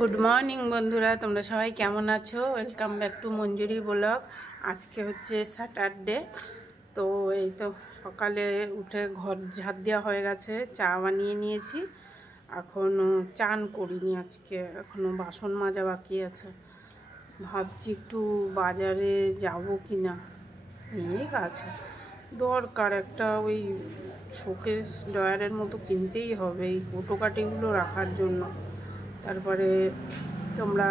Good morning বন্ধুরা, তোমরা সবাই কেমন আছো? Welcome back to Manjuri blog. আজকে হচ্ছে স্যাটারডে। তো এই তো সকালে উঠে ঘর ঝাড় দেওয়া হয়ে গেছে, চা বানিয়ে নিয়েছি। এখনও চান করিনি, আজকে এখনও বাসন মাজা বাকি আছে। ভাবছি একটু বাজারে যাব কি না। ঠিক আছে, দরকার একটা ওই শোকেস ড্রয়ারের মতো কিনতেই হবে এই কোটোকাটিগুলো রাখার জন্য। তারপরে তোমরা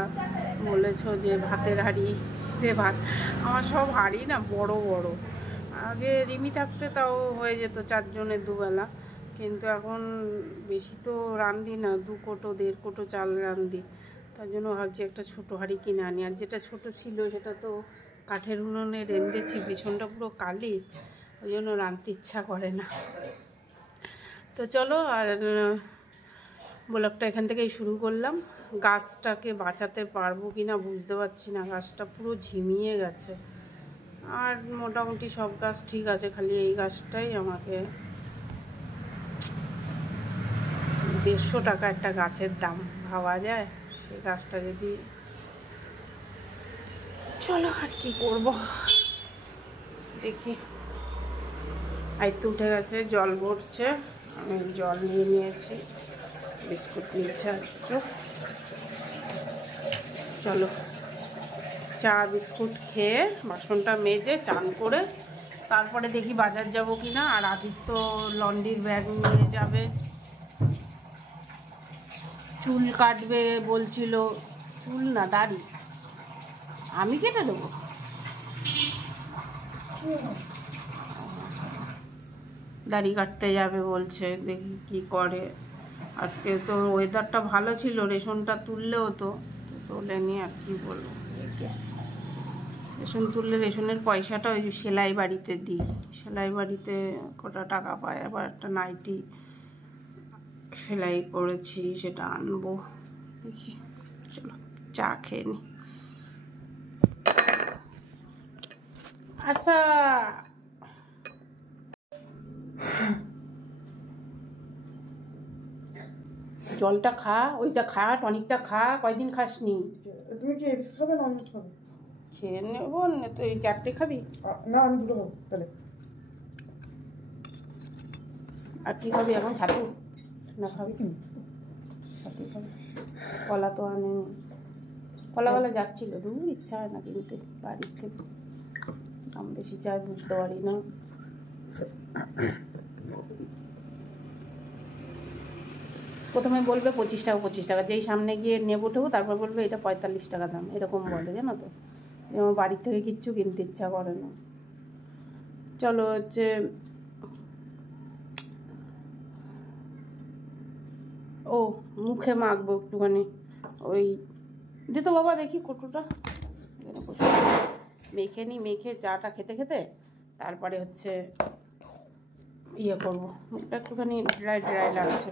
বলেছো যে ভাতের হাঁড়িতে ভাত, আমার সব হাঁড়ি না বড় বড়। আগে রিমি থাকতে তাও হয়ে যেত চারজনের দুবেলা, কিন্তু এখন বেশি তো রাঁধি না, 2 কোটো 1.5 কোটো চাল রাঁধি। তার জন্য ভাবছি একটা ছোটো হাঁড়ি কিনে আনি। আর যেটা ছোট ছিল সেটা তো কাঠের উনুনে রেঁধেছি, পিছনটা পুরো কালি, ওই জন্য রাঁধতে ইচ্ছা করে না। তো চলো, আর ব্লগটা এখান থেকেই শুরু করলাম। গাছটাকে বাঁচাতে পারবো কি না বুঝতে পারছি না, গাছটা পুরো ঝিমিয়ে গেছে। আর মোটামুটি সব গাছ ঠিক আছে, খালি এই গাছটাই আমাকে 150 টাকা একটা গাছের দাম, ভাবা যায়? সেই গাছটা যদি, চলো আর কি করব দেখি। আইতে উঠে গেছে, জল ভরছে, আমি জল নিয়ে নিয়েছি, বিস্কুট নিয়েছে একটু। চলো চা বিস্কুট খেয়ে বাসনটা মেজে চান করে তারপরে দেখি বাজার যাব কি না। আর আদিত্য লন্ড্রির ব্যাগ নিয়ে যাবে, চুল কাটবে বলছিল। চুল না, দাড়ি আমি কেটে দেবো। দাড়ি কাটতে যাবে বলছে, দেখি কি করে। আজকে তো ওয়েদারটা ভালো ছিল, রেশনটা তুললেও তো তোলেনি। আর কি বলবো, রেশন তুললে রেশনের পয়সাটা ওই সেলাই বাড়িতে দিই, সেলাই বাড়িতে কটা টাকা পায়। আবার একটা নাইটি সেলাই করেছি, সেটা আনবো। দেখি, চলো চা খেয়ে নি। আচ্ছা, জলটা খা, ওইটা খা, টনিকটা খা। কয়দিন খাসনি? তুমি কি খাবে না? খেয়ে নেবো না তো, এই 4টে খাবি? না, আমি 2টো খাবো তাহলে। আর কি খাবি এখন? ছাতু না খাবি কি? ছাতু খাবি? কলা তো আনেনি, কলাওয়ালা যাচ্ছিল, দূর ইচ্ছা হয় না কিনতে বাড়ির থেকে। দাম বেশি চাই, বুঝতে পারি না। প্রথমে বলবে 25 টাকা 25 টাকা, যেই সামনে গিয়ে নেবো ঠেবো তারপর বলবে এটা 45 টাকা দাম, এরকম বলে, জানো তো। আমার বাড়ির থেকে কিচ্ছু কিনতে ইচ্ছা করে না। চলো হচ্ছে, ও মুখে মাখবো একটুখানি ওই, দে তো বাবা দেখি কটুটা, মেখে নিই। মেখে চাটা খেতে খেতে তারপরে হচ্ছে ইয়ে করবো। মুখটা একটুখানি ড্রাই ড্রাই লাগছে।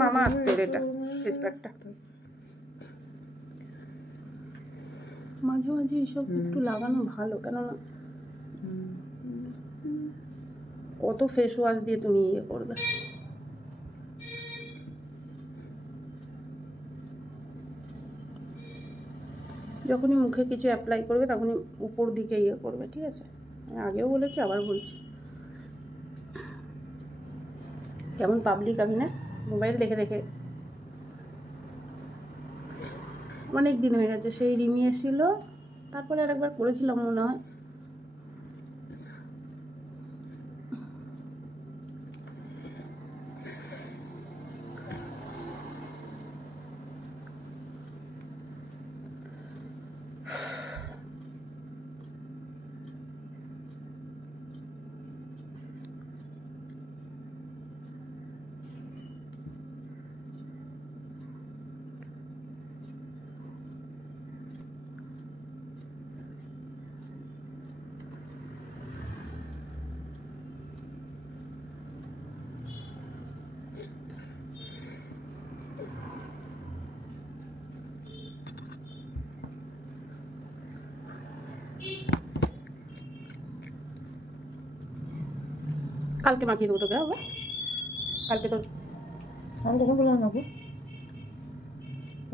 মামা তোর এটা ফেস প্যাকটা মাঝে মাঝে এইসব একটু লাগানো ভালো, কেননা কত ফেস ওয়াশ দিয়ে তুমি ইয়ে করবে। যখনই মুখে কিছু অ্যাপ্লাই করবে তখনই উপর দিকে ইয়ে করবে, ঠিক আছে? আমি আগেও বলেছি, আবার বলছি। কেমন পাবলিক আমি না, মোবাইল দেখে দেখে অনেক দিন হয়ে গেছে। সেই রিমি এসেছিল, তারপরে আরেকবার করেছিলাম মনে হয়। কালকে মাখিয়ে দেবো তোকে, হবে? কালকে তো আমি কখন বললাম মাগো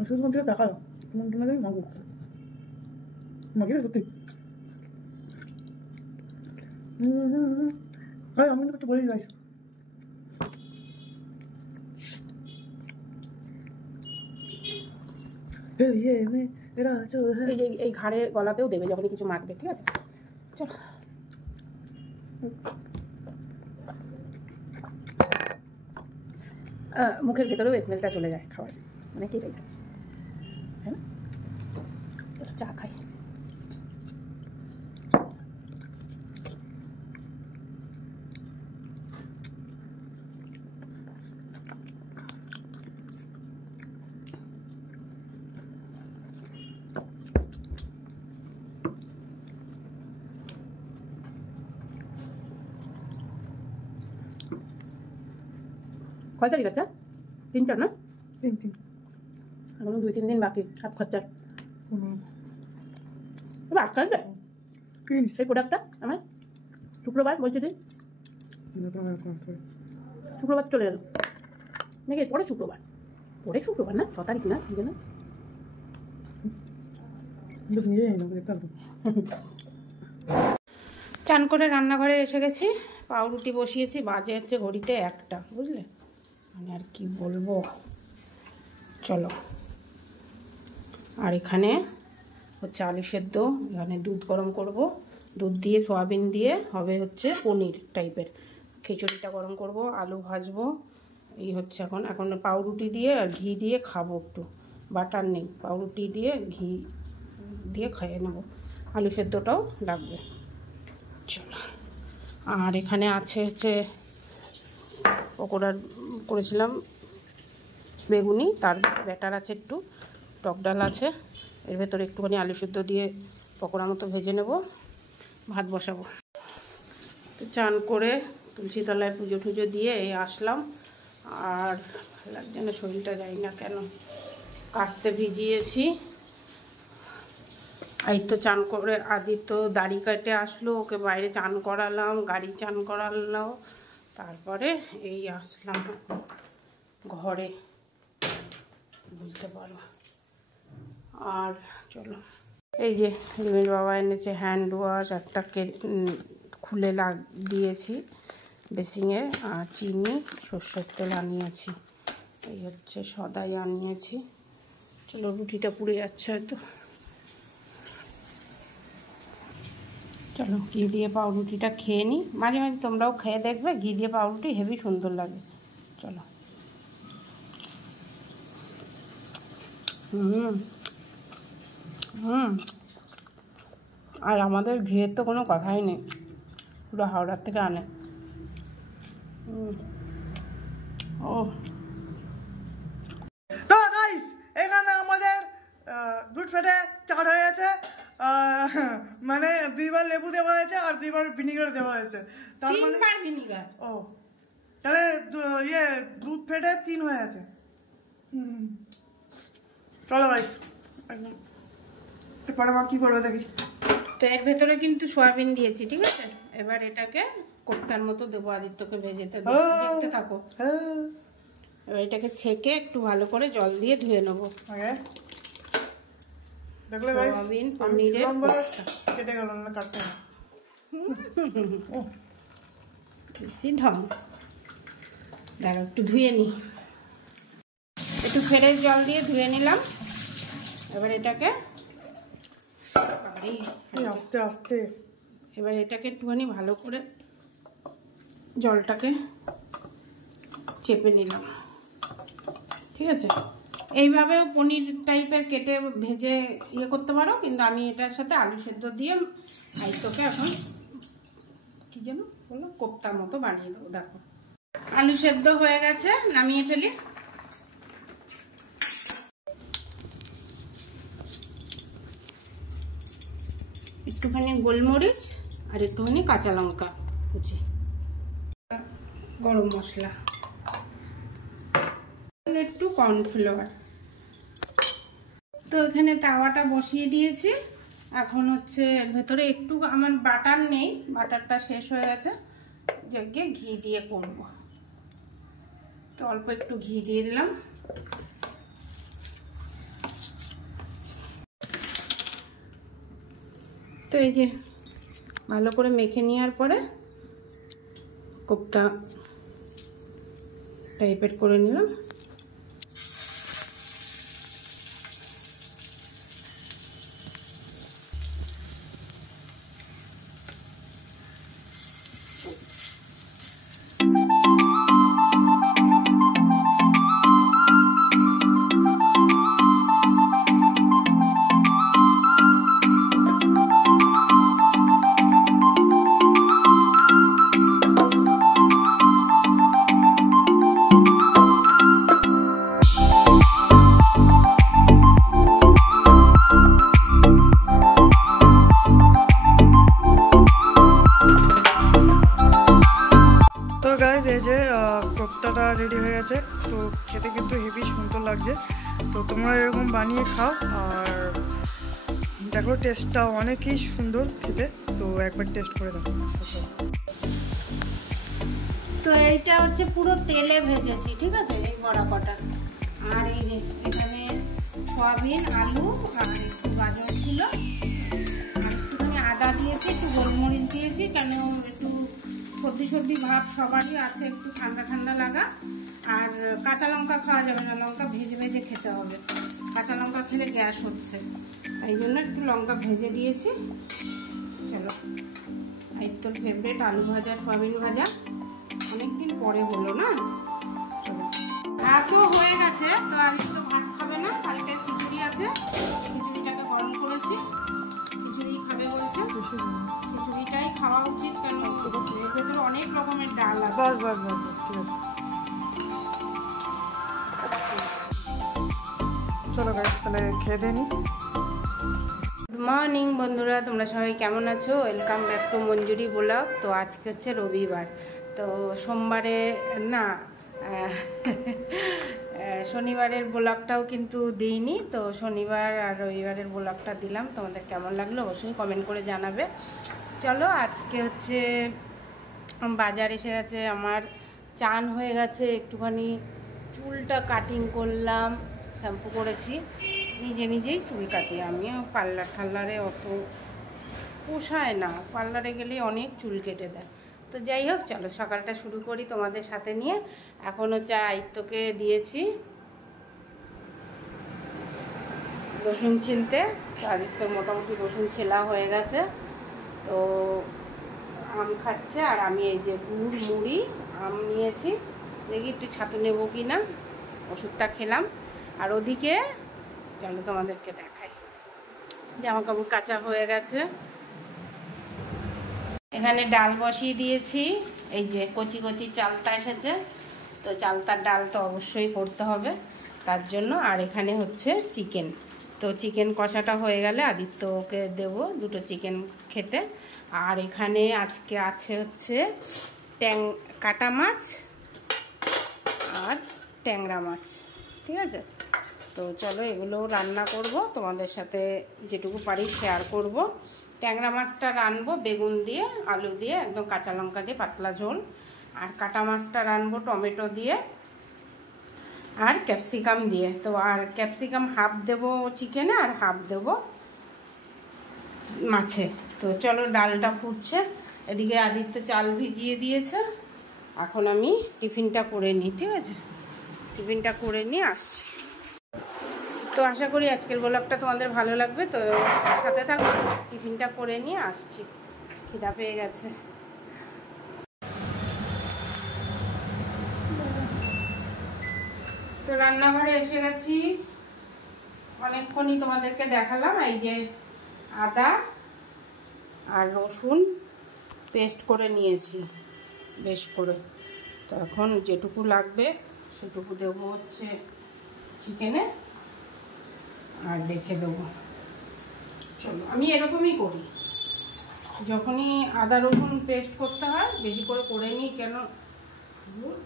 শুধু থেকে তাকালো তোমাদের মাগো মাগি সত্যি আমি তো একটু বলি গাইস এই ঘাড়ে গলাতেও দেবে যখনই কিছু মাখবে, ঠিক আছে? চলো মুখের ভেতরেও স্মেলটা চলে যায় খাবার, মানে ঠিক আছে, হ্যাঁ না? চা খাই। কয় তারিখ আছে? 3টা না? 3 এখনো 2-3 দিন বাকি হাত খরচার। এবার আজকাল সেই প্রোডাক্টটা আমার শুক্রবার বলছি তুই, শুক্রবার চলে গেল নাকি? পরে শুক্রবার না, 6 তারিখ না, কি যেন? চান করে রান্নাঘরে এসে গেছি, পাউরুটি বসিয়েছি, বাজে হচ্ছে ঘড়িতে 1টা, বুঝলে? মানে আর কি বলবো, চলো। আর এখানে হচ্ছে আলু সেদ্ধ, এখানে দুধ গরম করব, দুধ দিয়ে সয়াবিন দিয়ে হবে হচ্ছে পনির টাইপের। খিচুড়িটা গরম করব, আলু ভাজবো, এই হচ্ছে এখন পাউরুটি দিয়ে আর ঘি দিয়ে খাবো, একটু বাটার নেই, পাউরুটি দিয়ে ঘি দিয়ে খাইয়ে নেব, আলু সেদ্ধটাও লাগবে। চলো। আর এখানে আছে হচ্ছে পকোড়া করেছিলাম বেগুনি, তার ব্যাটার আছে, একটু টক ডাল আছে, এর ভেতরে একটুখানি আলু সেদ্ধ দিয়ে পকোড়া মতো ভেজে নেব, ভাত বসাবো। তো চান করে তুলসী তলায় পুজো টুজো দিয়ে এই আসলাম, আর ভালো লাগছে না, শরীরটা যাই না কেন, কাস্তে ভিজিয়েছি। এই তো চান করে আদিত্য দাড়ি কাটে আসলো, ওকে বাইরে চান করালাম, গাড়ি চান করালাম, তারপরে এই আসলাম ঘরে, বুঝতে পারো। আর চলো, এই যে রিমির বাবা এনেছে হ্যান্ড ওয়াশ, একটা খুলে দিয়েছি বেসিংয়ের, আর চিনি সর্ষের তেল আনিয়েছি, এই হচ্ছে সদাই আনিয়েছি। চলো, রুটিটা পুড়ে যাচ্ছে হয়তো, চলো ঘি দিয়ে পাউরুটিটা খেয়ে নিই, মাঝে মাঝে তোমরাও খেয়ে দেখবে, ঘি দিয়ে পাউরুটি হেভি সুন্দর লাগে। চলো। আর আমাদের ঘিয়ের তো কোনো কথাই নেই, পুরো হাওড়ার থেকে আনে। ও তো গাইস, এখানে আমাদের দুধ ফেটে 4 হয়ে গেছে, মানে 2বার লেবু দেওয়া হয়েছে আর 2বার ভিনিগার দেওয়া হয়েছে, তার মানে 3বার ভিনিগার। ও তাহলে দুধ ফেটে 3 হয়ে গেছে। চলো গাইস, এরপরে মা কি করবে দেখি। তো এর ভেতরে কিন্তু সয়াবিন দিয়েছি, ঠিক আছে? এবার এটাকে কোপ্তার মতো দেবো, আদিত্যকে ভেজেতে দেখতে থাকো। এবার এটাকে ছেঁকে একটু ভালো করে জল দিয়ে ধুয়ে নেবো। দেখলে গাইস, সয়াবিন পনিরের কেটে গেল না, কাটতে না, বেশি ঢং। দাঁড়া একটু ধুয়ে নিই, একটু ফ্রেশ জল দিয়ে ধুয়ে নিলাম। এবার এটাকে আস্তে আস্তে এবার এটাকে একটুখানি ভালো করে জলটাকে চেপে নিলাম, ঠিক আছে? এইভাবেও পনির টাইপের কেটে ভেজে ইয়ে করতে পারো, কিন্তু আমি এটার সাথে আলু সেদ্ধ দিয়ে আইতোকে এখন কি যেন বললো কোপ্তার মতো বানিয়ে দেবো। দেখো আলু সেদ্ধ হয়ে গেছে, নামিয়ে ফেলি। একটুখানি গোলমরিচ আর একটুখানি কাঁচা লঙ্কা কুচি, গরম মশলা, একটু কর্নফ্লাওয়ার। তো এখানে তাওয়াটা বসিয়ে দিয়েছি, এখন হচ্ছে এর ভেতরে একটু, আমার বাটার নেই, বাটারটা শেষ হয়ে গেছে, যে ঘি দিয়ে করব। তো অল্প একটু ঘি দিয়ে দিলাম। তো এই যে ভালো করে মেখে নেওয়ার পরে কোপ্তা টাইপের করে নিলাম। কোপ্তাটা রেডি হয়ে গেছে। তো খেতে কিন্তু হেভি সুন্দর লাগছে। তো তোমরা এরকম বানিয়ে খাও আর দেখো টেস্টটা অনেকই সুন্দর খেতে। তো একবার টেস্ট করে দেখো। তো এইটা হচ্ছে পুরো তেলে ভেজেছি, ঠিক আছে, এই বড়া কটা। আর এই যে এখানে সয়াবিন, আলু আর একটু গাজর ছিল, আর একটুখানি আদা দিয়েছি, একটু গোলমরিচ দিয়েছি, কেন একটু সর্দি সর্দি ভাব সবারই আছে, একটু ঠান্ডা ঠান্ডা লাগা। আর কাঁচা লঙ্কা খাওয়া যাবে না, লঙ্কা ভেজে ভেজে খেতে হবে, কাঁচা লঙ্কা খেলে গ্যাস হচ্ছে, তাই জন্য একটু লঙ্কা ভেজে দিয়েছি। চলো, এই তোর ফেভারিট আলু ভাজা, সয়াবিন ভাজা, অনেকদিন পরে হলো না। চলো, ভাতও হয়ে গেছে। তো আজকে তো ভাত খাবে না, কালকে খিচুড়ি আছে, খিচুড়িটাকে গরম করেছি, খিচুড়ি খাবে বলছে। খিচুড়িটাই খাওয়া উচিত, কেন এর ভেতরে অনেক রকমের ডাল আছে। ঠিক আছে, চলো গাইস তাহলে খেয়ে দিয়ে নি। গুড মর্নিং বন্ধুরা, তোমরা সবাই কেমন আছো? Welcome back to Manjuri blog. তো আজকে হচ্ছে রবিবার, তো সোমবারে না শনিবারের ব্লগটাও কিন্তু দিইনি। তো শনিবার আর রবিবারের ব্লগটা দিলাম। তোমাদের কেমন লাগলো অবশ্যই কমেন্ট করে জানাবে। চলো, আজকে হচ্ছে বাজার এসে গেছে, আমার চান হয়ে গেছে, একটুখানি চুলটা কাটিং করলাম, শ্যাম্পু করেছি, নিজে নিজেই চুল কাটি। আমিও পার্লার ঠাল্লারে অত পোষায় না, পার্লারে গেলে অনেক চুল কেটে দেয়। তো যাই হোক, চলো সকালটা শুরু করি তোমাদের সাথে নিয়ে। এখন হচ্ছে আয়ত্তকে দিয়েছি রসুন ছিলতে, আদিত্যর মোটামুটি রসুন ছেলা হয়ে গেছে। তো আম খাচ্ছে, আর আমি এই যে গুড় মুড়ি আম নিয়েছি, দেখি একটু ছাতু নেবো কি না, ওষুধটা খেলাম। আর ওদিকে চলো তোমাদেরকে দেখাই, জামা কাপড় কাচা হয়ে গেছে। এখানে ডাল বসিয়ে দিয়েছি, এই যে কচি কচি চালতা এসেছে, তো চালতার ডাল তো অবশ্যই করতে হবে তার জন্য। আর এখানে হচ্ছে চিকেন, তো চিকেন কষাটা হয়ে গেলে আদিত্যকে দেব দুটো চিকেন খেতে। আর এখানে আজকে আছে হচ্ছে কাটা মাছ আর ট্যাংরা মাছ, ঠিক আছে। তো চলো এগুলো রান্না করব, তোমাদের সাথে যেটুকু পারি শেয়ার করব। ট্যাংরা মাছটা রানবো বেগুন দিয়ে, আলু দিয়ে, একদম কাঁচা লঙ্কা দিয়ে পাতলা ঝোল। আর কাটা মাছটা রানবো টমেটো দিয়ে আর ক্যাপসিকাম দিয়ে। তো আর ক্যাপসিকাম হাফ দেবো চিকেনে আর হাফ দেবো মাছে। তো চলো, ডালটা ফুটছে, এদিকে আদিত্য চাল ভিজিয়ে দিয়েছে। এখন আমি টিফিনটা করে নিই, ঠিক আছে, টিফিনটা করে নিয়ে আসছি। তো আশা করি আজকের ব্লগটা তোমাদের ভালো লাগবে। তো সাথে থাকো, টিফিনটা করে নিয়ে আসছি, খিদা পেয়ে গেছে। তো রান্নাঘরে এসে গেছি, অনেকক্ষণই তোমাদেরকে দেখালাম। এই যে আদা আর রসুন পেস্ট করে নিয়েছি বেশ করে। তো এখন যেটুকু লাগবে সেটুকু দেবো হচ্ছে চিকেনে আর রেখে দেবো। চলো, আমি এরকমই করি, যখনই আদা রসুন পেস্ট করতে হয় বেশি করে নিই, কেন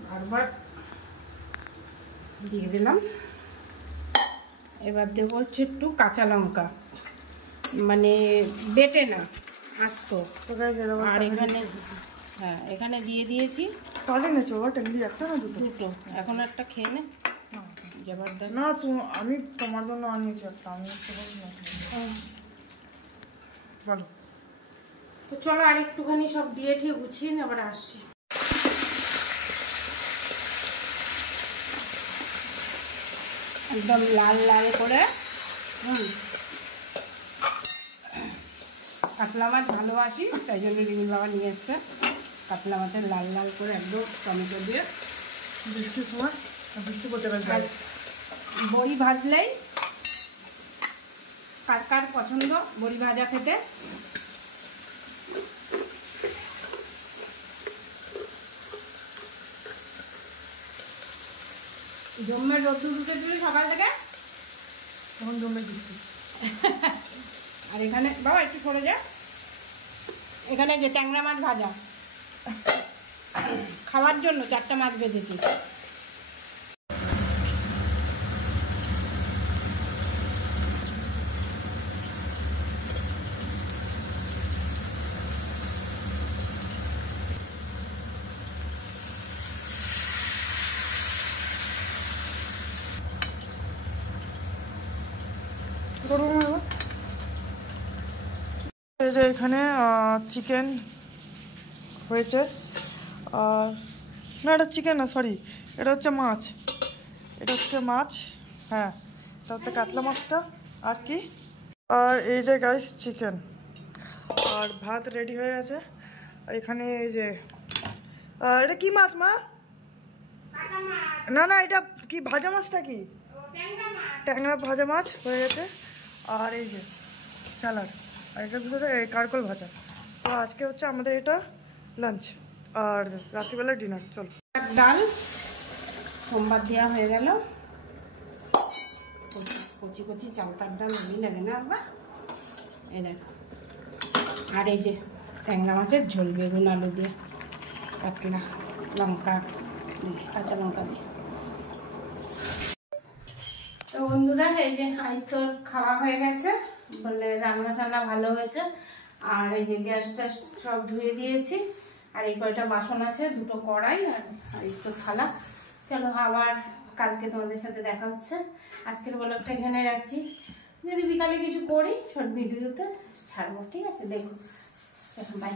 বারবার দিয়ে দিলাম। এবার দেবো হচ্ছে একটু কাঁচা লঙ্কা, মানে বেটে না, আস্ত। আর এখানে হ্যাঁ এখানে দিয়ে দিয়েছি। তাহলে নেছো টেংরি একটা না দুটো, এখন একটা খেয়ে নে। জবরদস্ত। না আমি তোমার জন্য আনিয়েছি একটা, আমি বলো। তো চলো আর একটুখানি সব দিয়ে ঠিক গুছিয়ে নিয়ে আবার আসছি। একদম লাল লাল করে। কাতলা মাছ ভালোবাসি, তাই জন্য রিমিল বাবা নিয়ে এসছে। কাতলা মাছের লাল লাল করে একদম টমেটো দিয়ে। বৃষ্টির সময় বৃষ্টি করতে পারে। বড়ি ভাজলেই কার কার পছন্দ বড়ি ভাজা খেতে। জম্মের রোদ্দুর উঠেছিলি সকাল থেকে, তখন জমে বৃষ্টি। আর এখানে বাবা একটু সরে যা, এখানে যে ট্যাংরা মাছ ভাজা খাওয়ার জন্য 4টা মাছ ভেজেছি। এই যে এখানে চিকেন হয়েছে, আর না এটা চিকেন না, সরি এটা হচ্ছে মাছ, এটা হচ্ছে মাছ। হ্যাঁ এটা হচ্ছে কাতলা মাছটা। আর কি, আর এই যে গাইস চিকেন, আর ভাত রেডি হয়ে গেছে। এখানে এই যে এটা কি মাছ মা? না না এটা কি ভাজা মাছটা? কি ট্যাংরা ভাজা মাছ হয়ে গেছে। আর এই যে স্যালাড, আর এটার ভিতরে কারকল ভাজা। তো আজকে হচ্ছে আমাদের এটা লাঞ্চ, আর রাত্রিবেলা ডিনার। চল ডাল সোমবার দেওয়া হয়ে গেল। কচি কচি চালতার ডাল ভালোই লাগে না আব্বা? এই দেখো। আর এই যে ট্যাংরা মাছের ঝোল, বেগুন আলু দিয়ে, পাতলা লঙ্কা দিয়ে, কাঁচা লঙ্কা দিয়ে। তো বন্ধুরা এই যে আজ তো খাওয়া হয়ে গেছে, বলে রান্না টান্না ভালো হয়েছে। আর এই যে গ্যাসটা সব ধুয়ে দিয়েছি, আর এই কয়টা বাসন আছে, 2টো কড়াই আর একটু থালা। চলো আবার কালকে তোমাদের সাথে দেখা হচ্ছে। আজকের ব্লগটা এখানে রাখছি, যদি বিকালে কিছু করি শর্ট ভিডিওতে ছাড়বো, ঠিক আছে? দেখো, বাই।